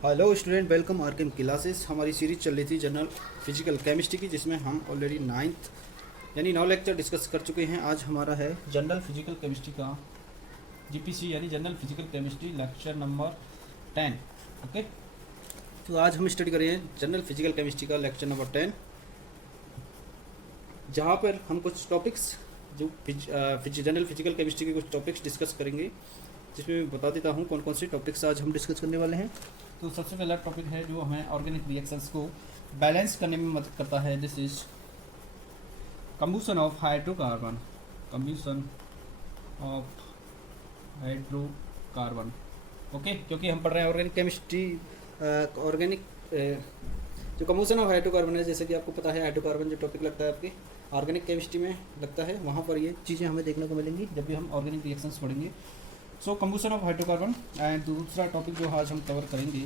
Hello student, welcome are के classes. हमारी series चल रही थी जनरल फिजिकल केमिस्ट्री की, जिसमें हम ऑलरेडी नाइन्थ यानी 9 लेक्चर डिस्कस कर चुके हैं। आज हमारा है जनरल फिजिकल केमिस्ट्री का जीपीसी यानी general physical chemistry lecture number 10। Okay, तो आज हम स्टडी करेंगे जनरल फिजिकल केमिस्ट्री का लेक्चर नंबर 10, जहाँ पर हम कुछ टॉपिक्स जो जनरल फिजिकल केमिस्ट्री के कुछ टॉपिक्स डिस्कस करेंगे, जिसमें मैं बता देता हूँ कौन कौन से टॉपिक्स आज हम डिस्कस करने वाले हैं। तो सबसे पहला टॉपिक है जो हमें ऑर्गेनिक रिएक्शंस को बैलेंस करने में मदद करता है। This is combustion of hydrocarbon. Combustion of hydrocarbon. Okay, क्योंकि हम पढ़ रहे हैं ऑर्गेनिक केमिस्ट्री। ऑर्गेनिक जो कंबूशन ऑफ हाइड्रोकार्बन है, जैसे कि आपको पता है हाइड्रोकार्बन जो टॉपिक लगता है आपके ऑर्गेनिक केमिस्ट्री में लगता है, वहाँ पर ये चीज़ें हमें देखने को मिलेंगी जब भी हम ऑर्गेनिक रिएक्शंस पढ़ेंगे। सो कंबूशन ऑफ हाइड्रोकार्बन। एंड दूसरा टॉपिक जो आज हम कवर करेंगे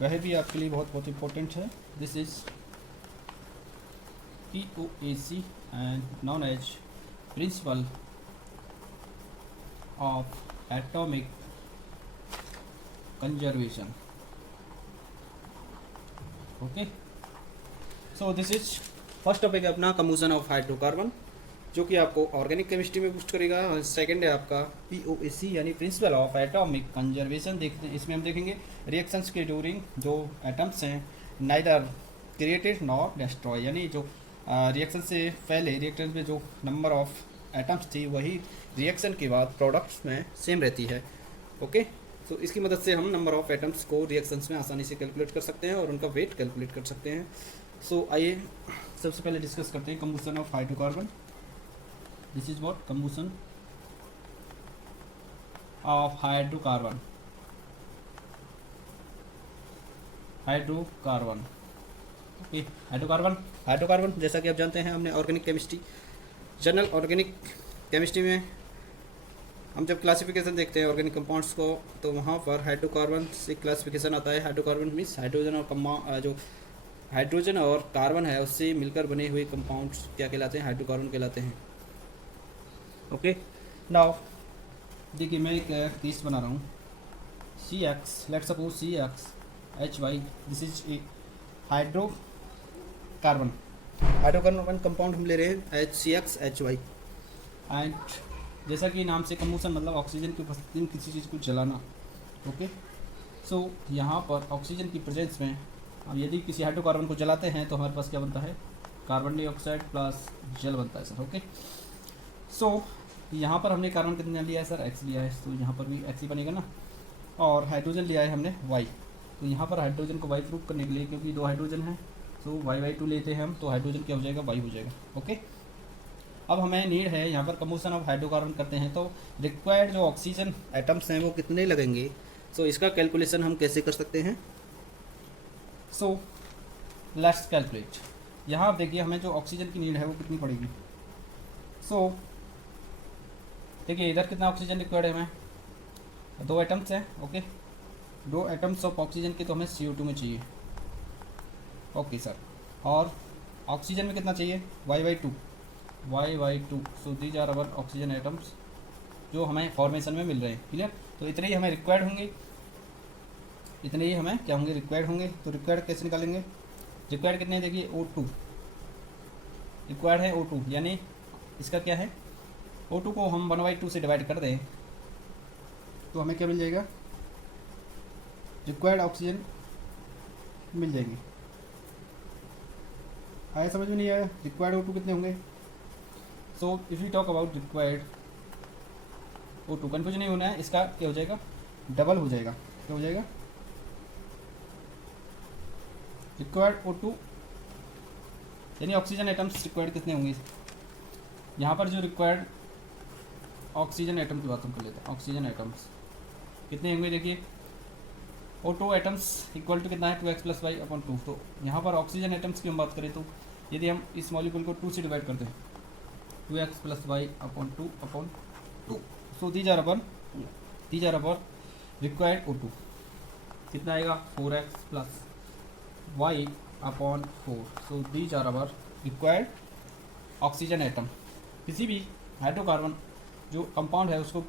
वह भी आपके लिए बहुत बहुत इंपॉर्टेंट है। This is POAC and known as principle of atomic conservation. Okay, so this is first topic है अपना कंबूशन ऑफ हाइड्रोकार्बन, जो कि आपको ऑर्गेनिक केमिस्ट्री में बूस्ट करेगा। सेकंड है आपका POAC यानी प्रिंसिपल ऑफ एटॉमिक कंजर्वेशन। देखते हैं, इसमें हम देखेंगे रिएक्शंस के ड्यूरिंग जो एटम्स हैं नाइदर क्रिएटेड नॉर डिस्ट्रॉय, यानी जो रिएक्शन से पहले रिएक्शन में जो नंबर ऑफ एटम्स थी वही रिएक्शन के बाद प्रोडक्ट्स में सेम रहती है। ओके, तो इसकी मदद से हम नंबर ऑफ एटम्स को रिएक्शंस में आसानी से कैलकुलेट कर सकते हैं और उनका वेट कैलकुलेट कर सकते हैं। सो आइए सबसे पहले डिस्कस करते हैं combustion of hydrocarbon. This is what combustion of hydrocarbon. Hydrocarbon. Okay, hydrocarbon जैसा कि आप जानते हैं, हमने organic chemistry general organic chemistry में हम जब क्लासिफिकेशन देखते हैं ऑर्गेनिक कंपाउंड्स को, तो वहाँ पर हाइड्रोकार्बन से क्लासिफिकेशन आता है। हाइड्रोकार्बन मीन्स हाइड्रोजन और कार्बन है उससे मिलकर बने हुए कंपाउंड्स क्या कहलाते हैं? हाइड्रोकार्बन कहलाते हैं। ओके, नाउ देखिए मैं एक केस बना रहा हूँ। CX, let's suppose CXHY, this is a hydrocarbon compound हम ले रहे हैं CXHY। एंड जैसा कि नाम से कंबूशन मतलब ऑक्सीजन की उपस्थिति में किसी चीज़ को जलाना। ओके, सो यहाँ पर ऑक्सीजन की प्रेजेंस में हम यदि किसी हाइड्रोकार्बन को जलाते हैं तो हमारे पास क्या बनता है? कार्बन डाइऑक्साइड प्लस जल बनता है सर। ओके, सो यहाँ पर हमने कार्बन कितना लिया है सर? X लिया है, तो यहाँ पर भी X ही बनेगा ना। और हाइड्रोजन लिया है हमने Y, तो यहाँ पर हाइड्रोजन को Y प्रूफ करने के लिए, क्योंकि दो हाइड्रोजन है तो Y/2 लेते हैं हम, तो हाइड्रोजन क्या हो जाएगा? Y हो जाएगा। ओके, अब हमें नीड है यहाँ पर कंबूशन ऑफ हाइड्रोकार्बन करते हैं तो रिक्वायर्ड जो ऑक्सीजन एटम्स हैं वो कितने लगेंगे? सो इसका कैलकुलेशन हम कैसे कर सकते हैं? So let's calculate. यहाँ आप देखिए हमें जो ऑक्सीजन की नीड है वो कितनी पड़ेगी। सो देखिए इधर कितना ऑक्सीजन रिक्वायर्ड है हमें? 2 एटम्स हैं। ओके, 2 एटम्स ऑफ ऑक्सीजन के तो हमें CO2 में चाहिए। ओके सर, और ऑक्सीजन में कितना चाहिए? Y/2। So these are our oxygen atoms जो हमें फॉर्मेशन में मिल रहे हैं। क्लियर? तो इतने ही हमें रिक्वायर्ड होंगे, इतने ही हमें क्या होंगे? रिक्वायर्ड होंगे। तो रिक्वायर्ड कैसे निकालेंगे? रिक्वायर्ड कितने हैं? देखिए O2 रिक्वायर्ड है। O2 यानी इसका क्या है? O2 को हम 1/2 से डिवाइड कर दें तो हमें क्या मिल जाएगा? रिक्वायर्ड ऑक्सीजन मिल जाएगी। आया समझ में? नहीं आया? रिक्वायर्ड O2 कितने होंगे? So if you talk about required O2, confusion नहीं होना है, इसका क्या हो जाएगा? डबल हो जाएगा। क्या हो जाएगा? रिक्वायर्ड O2 यानी ऑक्सीजन एटम्स रिक्वायर्ड कितने होंगे? यहाँ पर जो रिक्वायर्ड ऑक्सीजन एटम की बात हम कर लेते हैं। ऑक्सीजन एटम्स कितने होंगे? देखिए O2 एटम्स इक्वल टू कितना है? 2x + y/2। तो यहाँ पर ऑक्सीजन एटम्स की हम बात करें तो यदि हम इस मॉलिक्यूल को 2 से डिवाइड करते हैं, 2x + y/2। So these are our required O2 कितना आएगा? 4x + y/4। So these are our required oxygen atom. किसी भी हाइड्रोकार्बन जो कंपाउंड है उसको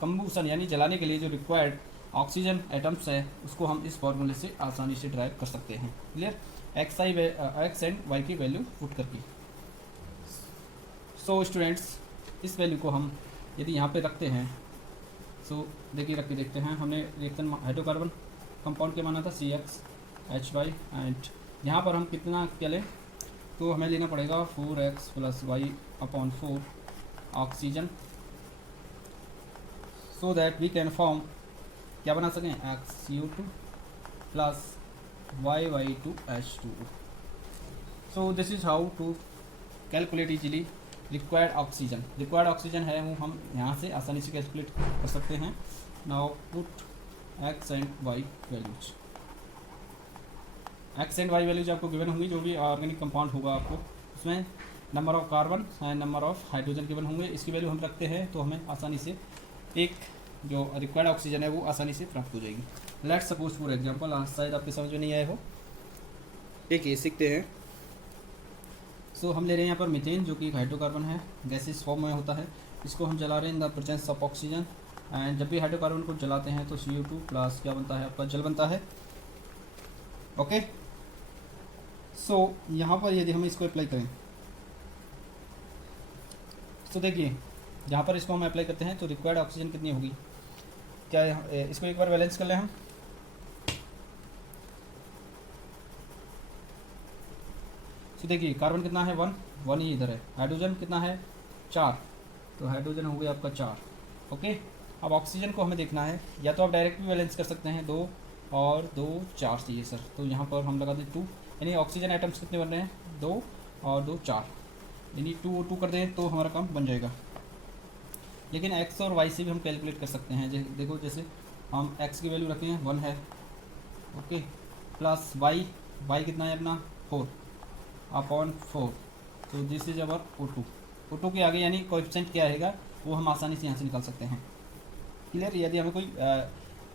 कंबूशन यानी जलाने के लिए जो रिक्वायर्ड ऑक्सीजन एटम्स है उसको हम इस फॉर्मूले से आसानी से ड्राइव कर सकते हैं। क्लियर? एक्स एंड वाई की वैल्यू पुट करके। सो स्टूडेंट्स, इस वैल्यू को हम यदि यहाँ पे रखते हैं, सो देखिए रख के देखते हैं। हमने रिएक्शन हाइड्रोकार्बन कंपाउंड के माना था CXHY एंड यहाँ पर हम कितना क्या लें, तो हमें लेना पड़ेगा 4x + y/4 oxygen, so that we can form क्या बना सकें, XCO2 + Y2H2O। So this is how to calculate easily required oxygen. Required oxygen है वो हम यहाँ से आसानी से कैलकुलेट कर सकते हैं। Now put x and y values. X and y values आपको गिवन होंगी, जो भी ऑर्गेनिक कंपाउंड होगा आपको उसमें number of carbon and number of hydrogen given होंगे। इसकी वैल्यू हम रखते हैं तो हमें आसानी से एक जो रिक्वायर्ड ऑक्सीजन है वो आसानी से प्राप्त हो जाएगी। लेट्स सपोज फॉर एग्जांपल, शायद आपके समझ में नहीं आए हो, एक ये सीखते हैं। सो हम ले रहे हैं यहाँ पर मीथेन, जो कि हाइड्रोकार्बन है, गैसेस फॉर्म में होता है। इसको हम जला रहे हैं इन the presence of oxygen. And जब भी हाइड्रोकार्बन को जलाते हैं तो CO2 प्लस क्या बनता है, आपका जल बनता है। ओके, सो यहाँ पर यदि हम इसको अप्लाई करें, तो देखिए जहाँ पर इसको हम अप्लाई करते हैं तो रिक्वायर्ड ऑक्सीजन कितनी होगी, क्या इसको एक बार बैलेंस कर लें हम। तो देखिए कार्बन कितना है, 1 ही इधर है। हाइड्रोजन कितना है, 4, तो हाइड्रोजन हो गया आपका 4। ओके, अब ऑक्सीजन को हमें देखना है, या तो आप डायरेक्ट भी बैलेंस कर सकते हैं, 2 और 2 4 चाहिए सर, तो यहाँ पर हम लगा दें 2, यानी ऑक्सीजन आइटम्स कितने बन रहे हैं, 2 और 2 4, यानी 2 2 कर दें तो हमारा काम बन जाएगा। लेकिन एक्स और वाई से भी हम कैलकुलेट कर सकते हैं। देखो जैसे हम एक्स की वैल्यू रखते हैं 1 है, ओके, प्लस वाई कितना है अपना 4/4, तो दिस इज अवर O2 के आगे यानी कोएफिशिएंट क्या रहेगा वो हम आसानी से यहाँ से निकाल सकते हैं। क्लियर? यदि हमें कोई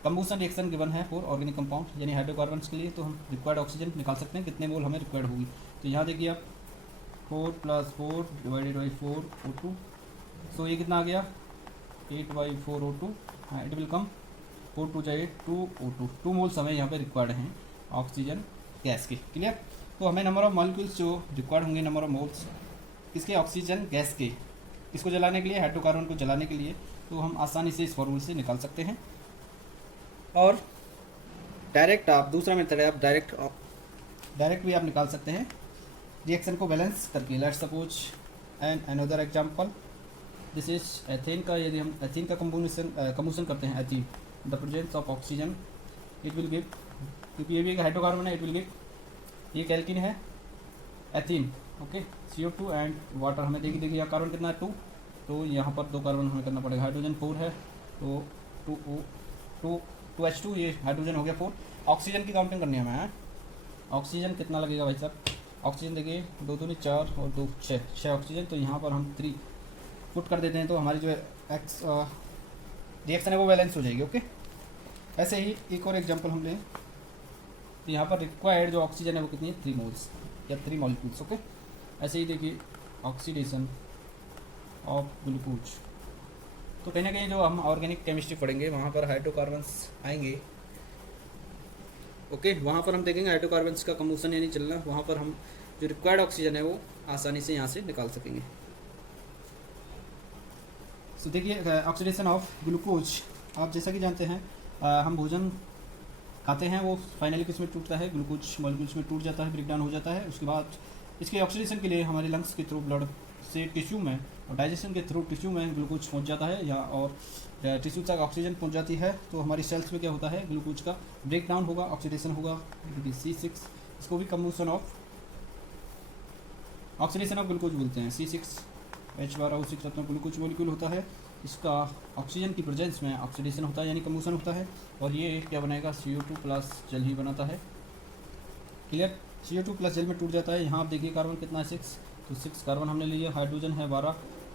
कंबूशन रिएक्शन गिवन है फॉर ऑर्गेनिक कंपाउंड यानी हाइड्रोकार्बन के लिए, तो हम रिक्वायर्ड ऑक्सीजन निकाल सकते हैं कितने मोल हमें रिक्वायर्ड होगी। तो यहाँ देखिए आप 4 + 4 / 4 O2, सो ये कितना आ गया 8/4 O2, इट विल कम 4 2 जाए 2 O2, 2 मोल्स हमें यहाँ पे रिक्वायर्ड हैं ऑक्सीजन गैस के। क्लियर? तो हमें नंबर ऑफ मॉलिक्यूल्स जो रिक्वायर्ड होंगे, नंबर ऑफ मोल्स किसके, ऑक्सीजन गैस के, किसको जलाने के लिए, हाइड्रोकार्बन को जलाने के लिए, तो हम आसानी से इस फॉर्मूले से निकाल सकते हैं। और डायरेक्ट आप दूसरा मेथड है, आप डायरेक्ट भी आप निकाल सकते हैं रिएक्शन को बैलेंस करके। Let's suppose and another example, this is ethane का। यदि हम एथेन का कंबूशन करते हैं, ethene the presence of oxygen, it will give, क्योंकि ये भी एक हाइड्रोकार्बन है, इट विल गिव, ये कैल्किन है ethene, okay, CO2 and water. हमें देखिए यहाँ कार्बन कितना है 2, तो यहाँ पर 2 कार्बन हमें करना पड़ेगा। हाइड्रोजन 4 है, तो 2H2, ये हाइड्रोजन हो गया 4। ऑक्सीजन की काउंटिंग करनी है हमें। ऑक्सीजन कितना लगेगा भाई साहब, ऑक्सीजन देखिए 2 दूनी 4 और 2 6 ऑक्सीजन, तो यहाँ पर हम 3 पुट कर देते हैं, तो हमारी जो एक्स रिएक्शन है वो बैलेंस हो जाएगी। ओके, ऐसे ही एक और एग्जांपल हम लें, तो यहाँ पर रिक्वायर्ड जो ऑक्सीजन है वो कितनी है, 3 मोल्स या 3 मॉलिक्यूल्स। ओके, ऐसे ही देखिए ऑक्सीडेशन ऑफ ग्लूकोज, तो कहीं ना कहीं जो हम ऑर्गेनिक केमिस्ट्री पढ़ेंगे वहाँ पर हाइड्रोकार्बन्स आएंगे। ओके, वहाँ पर हम देखेंगे हाइड्रोकार्बन्स का कम्बूशन यानी चलना, वहाँ पर हम जो रिक्वायर्ड ऑक्सीजन है वो आसानी से यहाँ से निकाल सकेंगे। तो देखिए ऑक्सीडेशन ऑफ ग्लूकोज, आप जैसा कि जानते हैं हम भोजन खाते हैं, वो फाइनली किस में टूटता है, ग्लूकोज मॉलिक्यूल्स में टूट जाता है, ब्रेकडाउन हो जाता है। उसके बाद इसके ऑक्सीडेशन के लिए हमारे लंग्स के थ्रू ब्लड से टिश्यू में, और डाइजेशन के थ्रू टिश्यू में ग्लूकोज पहुंच जाता है, या और टिश्यू तक ऑक्सीजन पहुंच जाती है। तो हमारी सेल्स में क्या होता है, ग्लूकोज का ब्रेकडाउन होगा, ऑक्सीडेशन होगा, C6, इसको भी कम्बूशन ऑफ ऑक्सीडेशन ऑफ ग्लूकोज बोलते हैं। C6H12O6 अपना ग्लूकोज मॉलिक्यूल होता है, इसका ऑक्सीजन की प्रेजेंस में ऑक्सीडेशन होता है यानी कम्बूशन होता है, और ये क्या बनाएगा, CO2 प्लस जल ही बनाता है। क्लियर? CO2 प्लस जल में टूट जाता है। यहाँ आप देखिए कार्बन कितना है 6, तो 6 कार्बन हमने लिया, हाइड्रोजन है 12,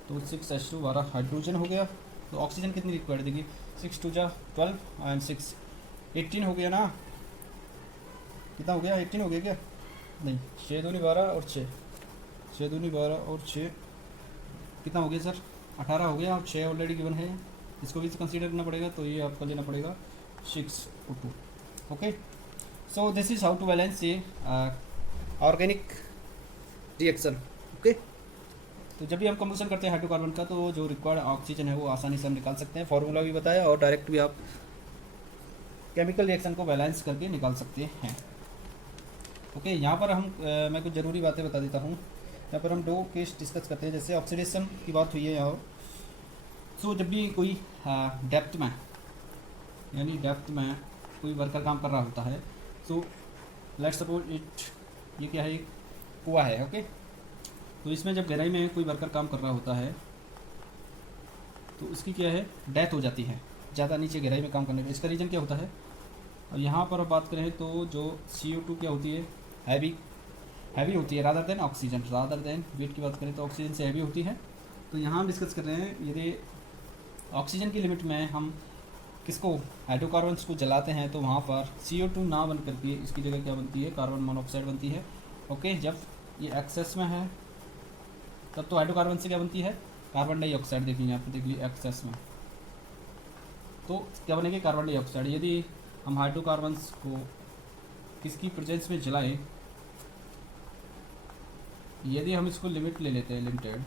तो 6H2 12 हाइड्रोजन हो गया। तो ऑक्सीजन कितनी रिक्वायर्ड, देखिए 6 2 जा 12 एंड 6 18 हो गया ना, कितना हो गया, 18 हो गया क्या, नहीं, 6 दूनी 12 और 6 दूनी 12 और 6 कितना हो गया सर, 18 हो गया, और 6 ऑलरेडी गिवन है, इसको भी कंसीडर करना पड़ेगा, तो ये आपका लेना पड़ेगा 6O2. Okay, so this is how to balance a organic reaction. Okay, तो जब भी हम कंबशन करते हैं हाइड्रोकार्बन का तो जो रिक्वायर्ड ऑक्सीजन है वो आसानी से हम निकाल सकते हैं. फार्मूला भी बताया और डायरेक्ट भी आप केमिकल रिएक्शन को बैलेंस करके निकाल सकते हैं. ओके, यहाँ पर हम मैं कुछ ज़रूरी बातें बता देता हूँ. यहाँ पर हम 2 केस डिस्कस करते हैं. जैसे ऑक्सीडेशन की बात हुई है यहाँ. सो जब भी कोई डेप्थ में यानी डेप्थ में कोई वर्कर काम कर रहा होता है, सो लेट्स सपोज इट, ये क्या है, कुआं है. ओके, तो इसमें जब गहराई में कोई वर्कर काम कर रहा होता है तो उसकी क्या है, डेथ हो जाती है ज़्यादा नीचे गहराई में काम करने पर. इसका रीज़न क्या होता है. और यहाँ पर बात करें तो जो CO2 क्या होती है, हैवी होती है rather than oxygen. Rather than weight की बात करें तो ऑक्सीजन से हैवी होती है. तो यहाँ हम डिस्कस कर रहे हैं यदि ऑक्सीजन की लिमिट में हम किसको, हाइड्रोकार्बन्स को जलाते हैं तो वहाँ पर CO2 ना बन करके इसकी जगह क्या बनती है, कार्बन मोनोऑक्साइड बनती है. ओके, जब ये एक्सेस में है तब तो हाइड्रोकार्बन से क्या बनती है, कार्बन डाइऑक्साइड. देखिए यहाँ पर देखिए एक्सेस में तो क्या बनेगी, कार्बन डाइऑक्साइड. यदि हम हाइड्रोकार्बन्स को किसकी प्रेजेंस में जलाएं, यदि हम इसको लिमिट ले लेते हैं लिमिटेड,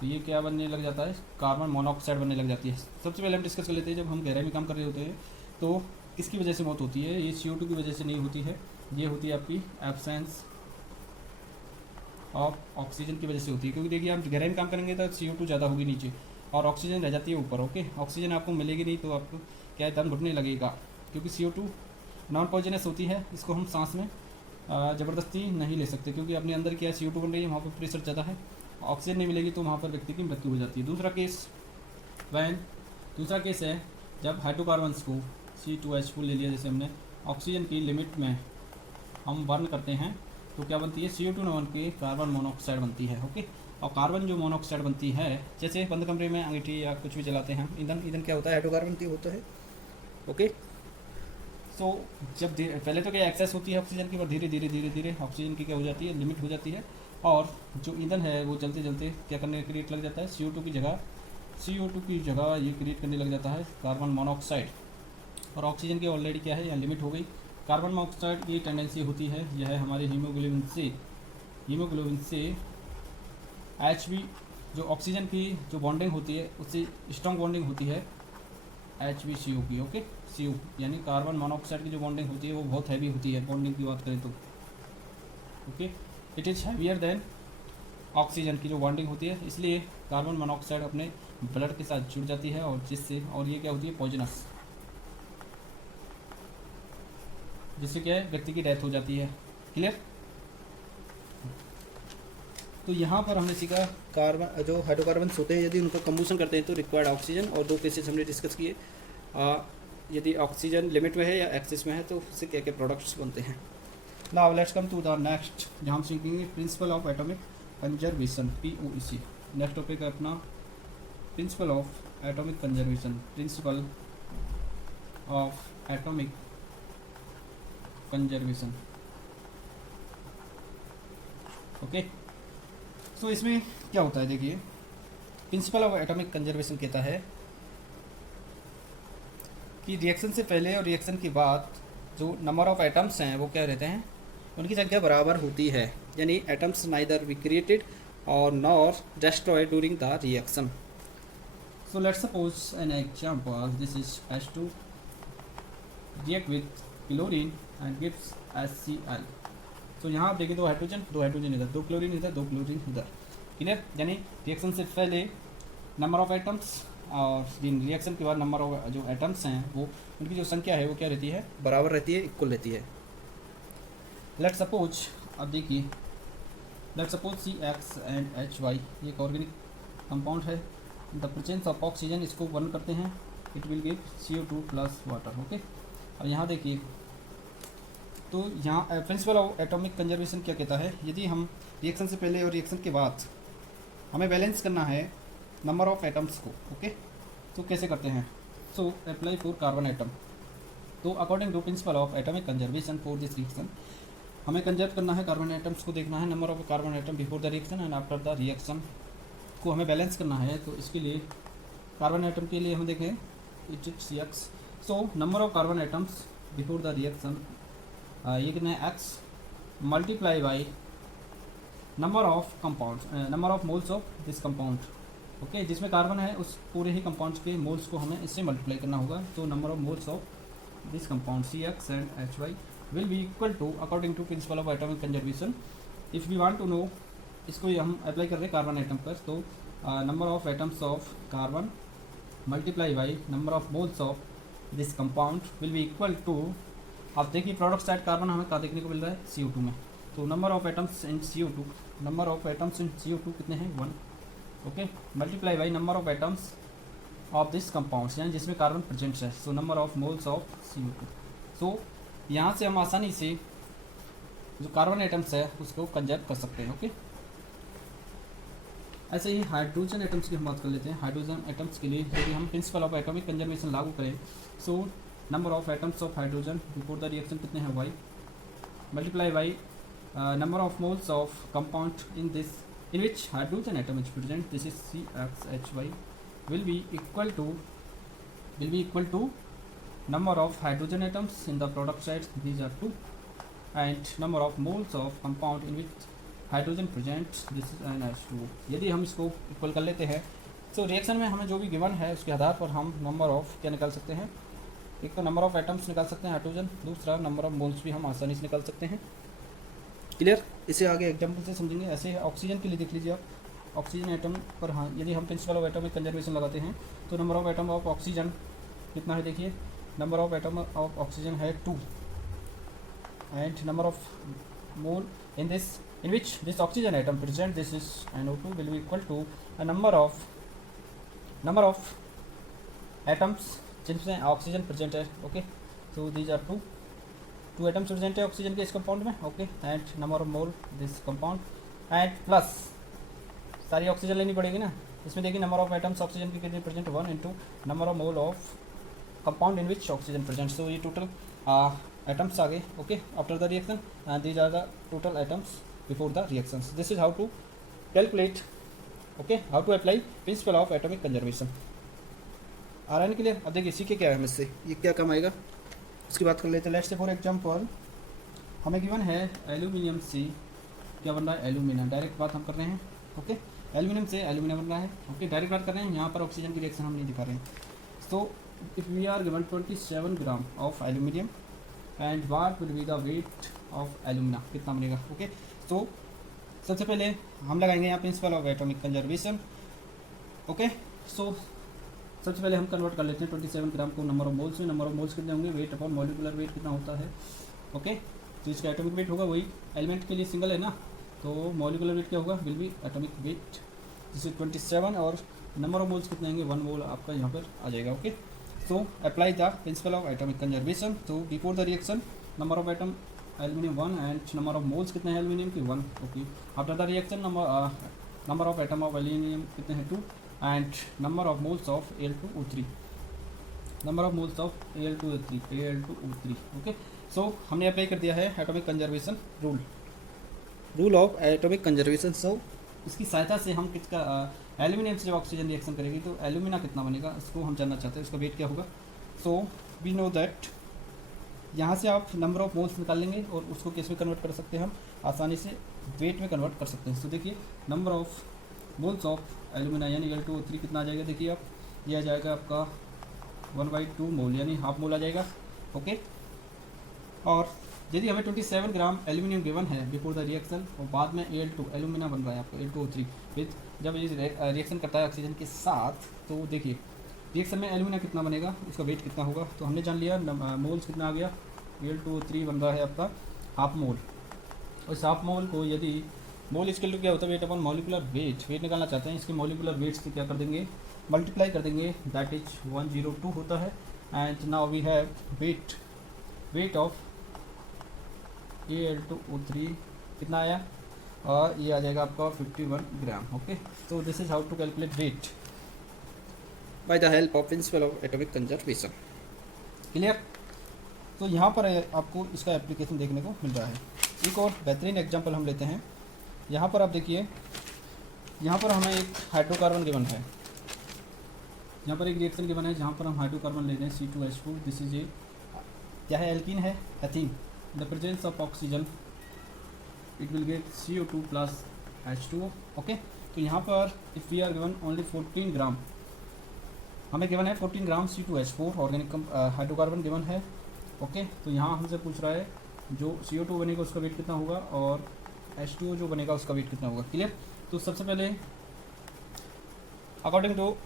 तो ये क्या बनने लग जाता है, कार्बन मोनोऑक्साइड बनने लग जाती है. सबसे पहले हम डिस्कस कर लेते हैं जब हम गहराई में काम कर रहे होते हैं तो किसकी वजह से मौत होती है. ये CO2 की वजह से नहीं होती है, ये होती है आपकी एब्सेंस ऑफ ऑक्सीजन की वजह से होती है. क्योंकि देखिए आप गहराई में काम करेंगे तो CO2 ज़्यादा होगी नीचे और ऑक्सीजन रह जाती है ऊपर. ओके, ऑक्सीजन आपको मिलेगी नहीं तो आपको क्या है, दम घुटने लगेगा. क्योंकि CO2 नॉन पॉइजनस होती है, इसको हम सांस में ज़बरदस्ती नहीं ले सकते क्योंकि अपने अंदर क्या है, CO2 बन रही है, वहाँ पर प्रेशर ज़्यादा है, ऑक्सीजन नहीं मिलेगी तो वहाँ पर व्यक्ति की मृत्यु हो जाती है. दूसरा केस है जब हाइड्रोकार्बन्स को C2H4 ले लिया, जैसे हमने ऑक्सीजन की लिमिट में हम बर्न करते हैं तो क्या बनती है, CO2 न बन के कार्बन मोनोऑक्साइड बनती है. ओके, और कार्बन जो मोनोऑक्साइड बनती है, जैसे बंद कमरे में अंगीठी या कुछ भी जलाते हैं ईंधन क्या होता है, हाइड्रोकार्बन होता है. ओके, सो जब पहले तो क्या एक्सेस होती है ऑक्सीजन की, और धीरे धीरे ऑक्सीजन की क्या हो जाती है, लिमिट हो जाती है और जो ईंधन है वो चलते चलते क्या करने क्रिएट लग जाता है, CO2 की जगह ये क्रिएट करने लग जाता है कार्बन मोनोऑक्साइड. और ऑक्सीजन की ऑलरेडी क्या है, यहाँ लिमिट हो गई. कार्बन मोनोऑक्साइड की टेंडेंसी होती है, यह है हमारे हीमोग्लोबिन से HB जो ऑक्सीजन की जो बॉन्डिंग होती है उससे स्ट्रॉन्ग बॉन्डिंग होती है HbCO की. ओके, CO यानी कार्बन मोनोऑक्साइड की जो बॉन्डिंग होती है वो बहुत हैवी होती है बॉन्डिंग की बात करें तो. Okay, it is heavier than oxygen की जो बॉन्डिंग होती है, इसलिए कार्बन मोनोऑक्साइड अपने ब्लड के साथ जुड़ जाती है और ये क्या होती है, पॉइजनस, जिससे क्या है, व्यक्ति की डेथ हो जाती है. क्लियर. तो यहाँ पर हमने सीखा कार्बन जो हाइड्रोकार्बन्स होते हैं यदि उनका कंबूशन करते हैं तो रिक्वायर्ड ऑक्सीजन, और 2 केसेस हमने डिस्कस किए, यदि ऑक्सीजन लिमिट में है या एक्सेस में है तो उससे क्या क्या प्रोडक्ट्स बनते हैं. Now let's come to the next, जहाँ हम सीखेंगे principle of atomic conservation, POEC. Next topic है अपना principle of atomic conservation. Principle of atomic conservation. Okay, so इसमें क्या होता है, देखिए प्रिंसिपल ऑफ एटॉमिक कंजर्वेशन कहता है कि रिएक्शन से पहले और रिएक्शन के बाद जो नंबर ऑफ एटम्स हैं वो क्या रहते हैं, उनकी संख्या बराबर होती है. यानी एटम्स नाइदर बी क्रिएटेड और nor destroyed during the reaction. So let's suppose an example, this is H2 react with chlorine and gives HCl. तो यहाँ आप देखिए दो हाइड्रोजन इधर, 2 क्लोरीन इधर, 2 क्लोरीन इधर. क्लियर. यानी रिएक्शन से पहले नंबर ऑफ एटम्स और रिएक्शन के बाद नंबर ऑफ जो एटम्स हैं वो उनकी जो संख्या है वो क्या रहती है, बराबर रहती है, इक्वल रहती है. लेट सपोज, अब देखिए let suppose CX and HY ये एक ऑर्गेनिक कंपाउंड है. द प्रेजेंस ऑफ ऑक्सीजन, इसको बर्न करते हैं, it will give CO2 plus water. Okay, और यहाँ देखिए तो यहाँ प्रिंसिपल ऑफ एटॉमिक कंजर्वेशन क्या कहता है, यदि हम रिएक्शन से पहले और रिएक्शन के बाद हमें बैलेंस करना है नंबर ऑफ एटम्स को. ओके, तो कैसे करते हैं, so apply for carbon atom. तो according to principle of atomic conservation for this reaction हमें कंजर्व करना है कार्बन एटम्स को, देखना है number of carbon atom before the reaction and after the reaction को हमें बैलेंस करना है. तो इसके लिए कार्बन एटम के लिए हम देखें it so number of carbon atoms before the reaction, ये कितने हैं x multiply by number of compounds, number of moles of this compound. Okay, जिसमें कार्बन है उस पूरे ही कंपाउंड्स के मोल्स को हमें इससे मल्टीप्लाई करना होगा। तो number of moles of this compound CX and HY will be equal to according to principle of atomic conservation. If we want to know, इसको हम अप्लाई कर रहे हैं कार्बन एटम पर, तो number of atoms of carbon multiply by number of moles of this compound will be equal to, आप देखिए product side carbon हमें कहाँ देखने को मिल रहा है CO2 में, तो number of atoms in CO2, number of atoms in CO2 कितने हैं 1, okay, multiply by number of atoms of this compounds, यानी जिसमें कार्बन प्रेजेंट है, सो number of moles of CO2। सो यहाँ से हम आसानी से जो कार्बन एटम्स है उसको कंजर्व कर सकते हैं। ओके, ऐसे ही हाइड्रोजन एटम्स की हम बात कर लेते हैं। हाइड्रोजन एटम्स के लिए यदि हम प्रिंसिपल ऑफ एटॉमिक कंजर्वेशन लागू करें, सो number of atoms of hydrogen before the reaction कितने हैं y multiply by number of moles of compound in this in which hydrogen atom is present, this is CXHY will be equal to number of hydrogen atoms in the product side, these are 2, and number of moles of compound in which hydrogen present, this is NH2। यदि हम इसको equal कर लेते हैं तो reaction में हमें जो भी गिवन है उसके आधार पर हम नंबर ऑफ क्या निकाल सकते हैं, एक तो नंबर ऑफ एटम्स निकाल सकते हैं हाइड्रोजन, दूसरा नंबर ऑफ मोल्स भी हम आसानी से निकाल सकते हैं। क्लियर, इसे आगे एग्जाम्पल से समझेंगे। ऐसे ऑक्सीजन के लिए देख लीजिए आप, ऑक्सीजन एटम पर, हाँ, यदि हम प्रिंसिपल ऑफ एटॉमिक कंजर्वेशन लगाते हैं तो number of atom of oxygen कितना है, देखिए number of atom of oxygen है 2, and number of mole in this in which this oxygen atom present, this is NO2 will be equal to number of atoms जिनमें oxygen present है। Okay, तो these are 2 atoms present है oxygen के इस compound में। Okay, and number of mole this compound, and plus सारी oxygen लेनी पड़ेगी ना, इसमें देखिए नंबर ऑफ एटम्स ऑक्सीजन के कितने present 1 into number of mole of compound in which oxygen present. So ये टोटल एटम्स आ गए। Okay, after the reaction and these are the total atoms before the reaction. This is how to calculate, okay, how to apply principle of atomic conservation. आ रहा है के लिए। अब देखिए सीखे क्या है हमें इससे, ये क्या काम आएगा उसकी बात कर लेते हैं। लेट्स से फॉर एग्जांपल हमें गिवन है एल्यूमिनियम से क्या बन रहा है, एल्यूमिनियम, डायरेक्ट बात हम कर रहे हैं। ओके, एल्यूमिनियम से एल्यूमिनियम बन रहा है। ओके, डायरेक्ट बात कर रहे हैं, यहाँ पर ऑक्सीजन की रिएक्शन हम नहीं दिखा रहे हैं। So if we are given 27 gram of aluminium and what will be the weight of alumina, कितना बनेगा। ओके, तो सबसे पहले हम लगाएंगे यहाँ principle of atomic conservation. Okay, so सबसे पहले हम कन्वर्ट कर लेते हैं 27 ग्राम को नंबर ऑफ मोल्स में। नंबर ऑफ मोल्स कितने होंगे, वेट अपॉन मॉलिकुलर वेट कितना होता है। ओके, तो इसका एटॉमिक वेट होगा, वही एलिमेंट के लिए सिंगल है ना, तो मॉलिकुलर वेट क्या होगा, विल बी एटॉमिक वेट, जिससे 27 और नंबर ऑफ मोल्स कितने होंगे 1 मोल आपका यहाँ पर आ जाएगा। Okay, so apply the principle of atomic conservation. तो before the reaction number of atom aluminium 1 and number of moles कितने हैं एल्यूमिनियम के 1। Okay, after the reaction number of atom of aluminium कितने हैं 2 and number of moles of Al2O3, number of moles of Al2O3। Okay, so हमने apply कर दिया है atomic conservation rule of atomic conservation. So इसकी सहायता से हम किसका एल्यूमिनियम से जब ऑक्सीजन रिएक्शन करेगी तो एल्यूमिना कितना बनेगा इसको हम जानना चाहते हैं, उसका वेट क्या होगा। सो वी नो दैट यहाँ से आप नंबर ऑफ मोल्स निकाल लेंगे और उसको किस में कन्वर्ट कर सकते हैं, हम आसानी से वेट में कन्वर्ट कर सकते हैं। तो देखिए number of moles of alumina यानी Al2O3 कितना आ जाएगा, देखिए आप, ये आ जाएगा आपका 1/2 मोल यानी हाफ मोल आ जाएगा। ओके, और यदि हमें 27 ग्राम एल्यूमिनियम गिवन है बिफोर द रिएक्शन और बाद में Al2 एल्यूमिना बन रहा है आपका Al2O3 विद, जब ये रिएक्शन करता है ऑक्सीजन के साथ, तो देखिए रिएक्शन में एल्यूमिना कितना बनेगा, उसका वेट कितना होगा। तो हमने जान लिया मोल्स कितना आ गया, Al2O3 बन रहा है आपका हाफ मोल, और इस हाफ मोल को यदि मोल इसके लिए क्या होता है, वेट अपन मॉलिकुलर वेट निकालना चाहते हैं, इसके मॉलिकुलर वेट से क्या कर देंगे, मल्टीप्लाई कर देंगे, दैट इज 102 होता है। And now we have weight of Al2O3 कितना आया, और ये आ जाएगा आपका 51 ग्राम। ओके, तो this is how to calculate weight by the help of principle of atomic conservation. Clear, तो यहाँ पर आपको इसका एप्लीकेशन देखने को मिल रहा है। एक और बेहतरीन एग्जांपल हम लेते हैं। यहाँ पर आप देखिए, यहाँ पर हमें एक हाइड्रोकार्बन गिवन है, यहाँ पर एक रिएक्शन गिवन है जहाँ पर हम हाइड्रोकार्बन ले रहे हैं C2H4, दिस इज ए क्या है, एल्कीन है, ethene. The presence of oxygen it will get CO2 plus H2O। Okay, तो यहाँ पर if we are given only 14 gram, हमें गिवन है 14 gram C2H4 organic hydrocarbon given है। ओके, तो यहाँ हमसे पूछ रहा है जो CO2 बनेगा उसका वेट कितना होगा और H2O जो बनेगा उसका वेट कितना होगा। क्लियर? तो सबसे पहले according to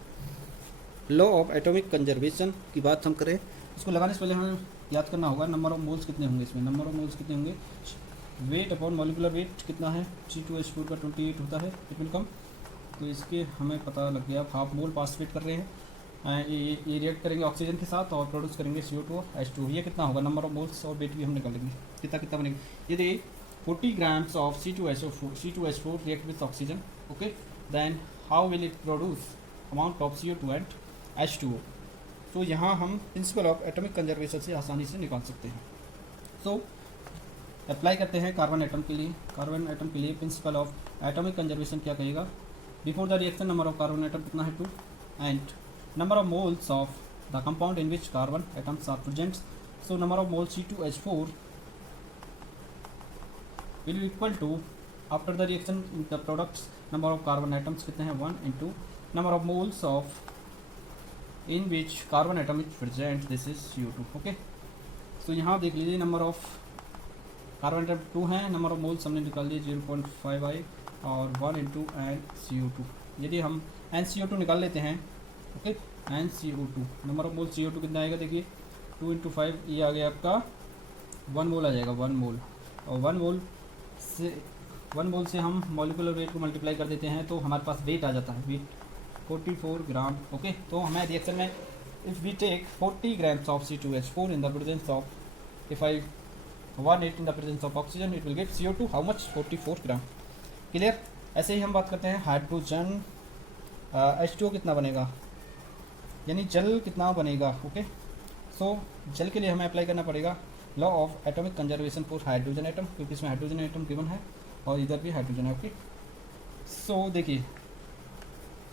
law of atomic conservation की बात हम करें, इसको लगाने से पहले हमें याद करना होगा नंबर ऑफ मोल्स कितने होंगे इसमें। नंबर ऑफ मोल्स कितने होंगे, वेट अपॉन मॉलिकुलर वेट कितना है, C2H4 का 28 होता है, इट विल कम। तो इसके हमें पता लग गया, हाफ मोल पार्टिसिपेट कर रहे हैं, ये रिएक्ट करेंगे ऑक्सीजन के साथ और प्रोड्यूस करेंगे CO2 और H2। ये कितना होगा, नंबर ऑफ मोल्स और वेट भी हम निकालेंगे कितना कितना बनेगा। यदि 40 grams of C2H4 react with oxygen, okay, then how will it produce amount of CO2 and H2O। तो यहाँ हम प्रिंसिपल ऑफ एटॉमिक कंजर्वेशन से आसानी से निकाल सकते हैं। सो अप्लाई करते हैं कार्बन एटम के लिए। कार्बन एटम के लिए प्रिंसिपल ऑफ एटॉमिक कंजर्वेशन क्या कहेगा, before the reaction number of carbon atom कितना है 2 and number of moles of the compound in which carbon atoms are present. So number of moles C2H4 will be equal to after the reaction the products number of carbon atoms कितने हैं 1 into number of moles of in which carbon atom is present, this is CO2। Okay, तो यहाँ देख लीजिए number of carbon atom 2 हैं, number of moles हमने निकाल लिए 0.5i और 1 into NCO2। यदि हम NCO2 निकाल लेते हैं, okay, NCO2 number of mole CO2 कितना आएगा, देखिए 2 into 5 ये आ गया आपका 1 मोल आ जाएगा, 1 मोल। और 1 मोल से हम मॉलिकुलर वेट को मल्टीप्लाई कर देते हैं तो हमारे पास वेट आ जाता है, वेट 44 ग्राम। ओके, तो हमें रिएक्शन में if we take 40 grams of C2H4 in the presence of if I 1 in the presence of oxygen it will get CO2 how much 44 gram. Clear? ऐसे ही हम बात करते हैं हाइड्रोजन H2O कितना बनेगा, यानी जल कितना बनेगा। ओके, सो जल के लिए हमें अप्लाई करना पड़ेगा law of atomic conservation for hydrogen atom, क्योंकि इसमें हाइड्रोजन एटम गिवन है और इधर भी हाइड्रोजन है। ओके, सो देखिए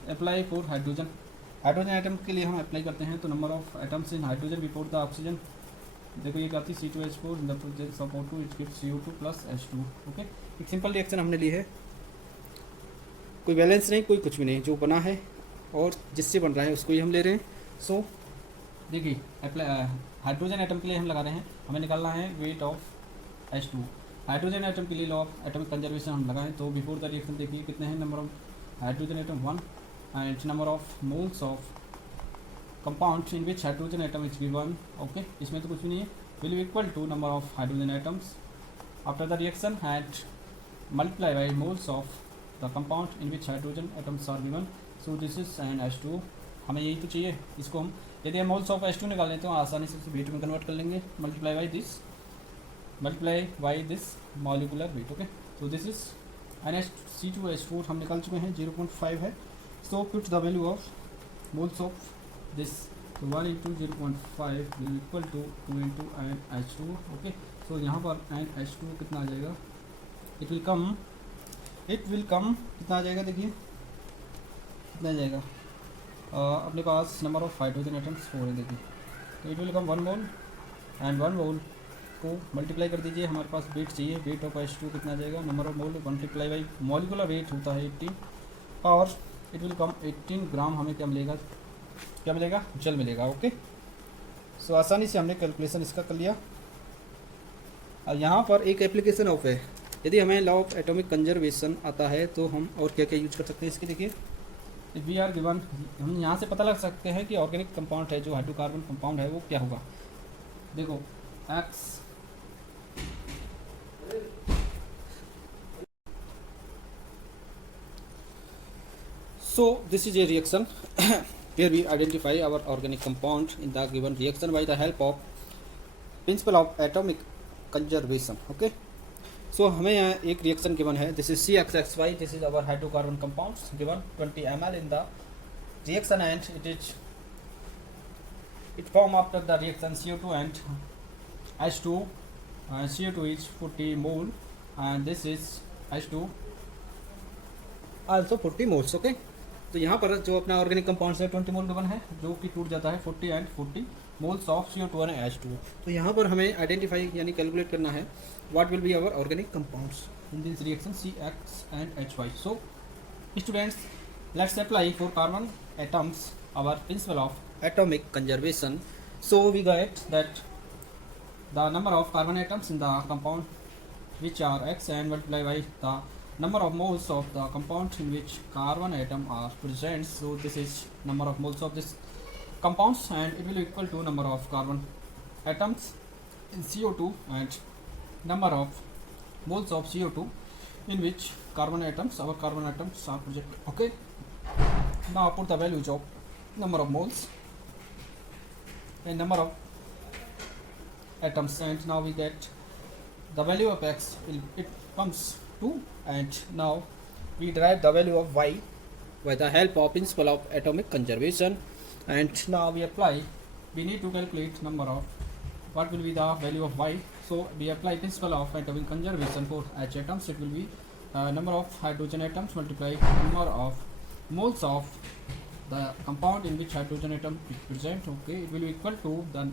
अप्लाई फॉर हाइड्रोजन एटम के लिए हम अप्लाई करते हैं तो number of atoms in hydrogen before the oxygen, देखो ये आती C2H4 in the presence of O2 it gives CO2 plus H2। Okay, एक सिंपल रिएक्शन हमने ली है, कोई बैलेंस नहीं, कोई कुछ भी नहीं, जो बना है और जिससे बन रहा है उसको ही हम ले रहे हैं। सो देखिए अप्लाई हाइड्रोजन एटम के लिए हम लगा रहे हैं, हमें निकालना है weight of H2। Hydrogen atom के लिए लॉ ऑफ एटॉमिक कंजर्वेशन हम लगाएं तो बिफोर द रिएक्शन देखिए कितने हैं, number of hydrogen atom 1 and number of moles of compound in which hydrogen atom is given. Okay, इसमें तो कुछ भी नहीं है, will be equal to number of hydrogen atoms after the reaction and multiply by moles of the compound in which hydrogen atoms are given. So this is and H2। हमें यही तो चाहिए, इसको हम यदि हम मोल्स ऑफ H2 निकाल लें तो आसानी से वेट में कन्वर्ट कर लेंगे, multiply by this molecular weight. Okay, so this is C2H4 हम निकाल चुके हैं 0.5 है। So put the value of moles of this, तो 1 into 0.5 will equal to 2 into H2। Okay, so यहाँ पर H2 कितना आ जाएगा, इट विल कम कितना आ जाएगा, देखिए कितना आ जाएगा, अपने पास नंबर ऑफ हाइड्रोजन एटम्स 4 है, देखिए तो it will come 1 mole and 1 मोल को मल्टीप्लाई कर दीजिए, हमारे पास वेट चाहिए, वेट ऑफ H2 कितना आ जाएगा, number of mole multiply by molecular weight होता है 18 और इट विल कम 18 ग्राम। हमें क्या मिलेगा, जल मिलेगा। ओके, सो आसानी से हमने कैलकुलेशन इसका कर लिया। और यहाँ पर एक एप्लीकेशन ऑफ है, यदि हमें लॉ ऑफ एटॉमिक कंजर्वेशन आता है तो हम और क्या क्या यूज कर सकते हैं इसके। देखिए वी आर गिवन, हम यहाँ से पता लग सकते हैं कि ऑर्गेनिक कंपाउंड है जो हाइड्रोकार्बन कंपाउंड है वो क्या होगा। देखो X so this is a reaction where we identify our organic compound in the given reaction by the help of principle of atomic conservation। okay, so हमें यहाँ एक रिएक्शन गिवन है, this is CXXY, this is our hydrocarbon compounds given 20 ml in the reaction and it form after the reaction CO2 and H2। CO2 is 40 mole and this is H2 also 40 moles। okay, तो यहाँ पर जो अपना organic compounds है 20 मोल given है, जो कि टूट जाता है 40 and 40 moles of CO2 and H2O। तो यहाँ पर हमें आइडेंटिफाई यानी कैलकुलेट करना है what will be our organic compounds in this reaction CX and HY। So students, let's apply for carbon atoms our principle of atomic conservation. So we get that the number of carbon atoms in the compound which are X and multiply by the number of moles of the compound in which carbon atom are present. So this is number of moles of this compounds, and it will equal to number of carbon atoms in CO2 and number of moles of CO2 in which carbon atoms, our carbon atoms are present. Okay, now put the values of number of moles and number of atoms, and now we get the value of X, it comes 2, and now we derive the value of Y by the help of principle of atomic conservation. And now we apply, we need to calculate number of, what will be the value of Y. So we apply principle of atomic conservation for H atoms. It will be number of hydrogen atoms multiply number of moles of the compound in which hydrogen atom is present. Okay, it will be equal to the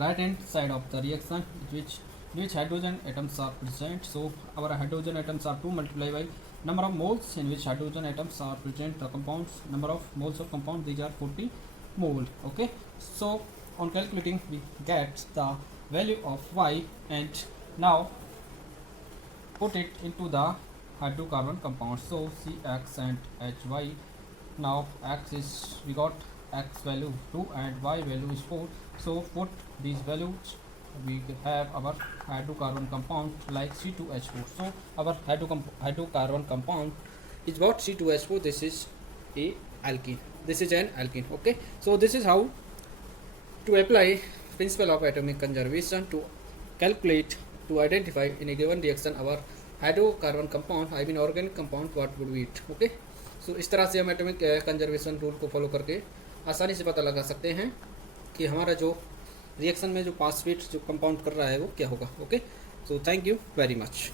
right hand side of the reaction which hydrogen atoms are present. So our hydrogen atoms are 2 multiplied by number of moles in which hydrogen atoms are present, the compounds number of moles of compound, these are 40 mole. Okay, so on calculating we get the value of Y, and now put it into the hydrocarbon compound. So CX and HY. Now X is, we got X value 2 and Y value is 4. So put these values, we have our hydrocarbon compound like C2H4. So our hydrocarbon compound is what? C2H4. This is a alkene. This is an alkene. Okay, so this is how to apply principle of atomic conservation to calculate, to identify in a given reaction our hydrocarbon compound, I mean organic compound, what would be it. Okay, so इस तरह से हम atomic conservation rule को follow करके आसानी से पता लगा सकते हैं कि हमारा जो रिएक्शन में जो पासफेट जो कंपाउंड कर रहा है वो क्या होगा. Okay, so thank you very much.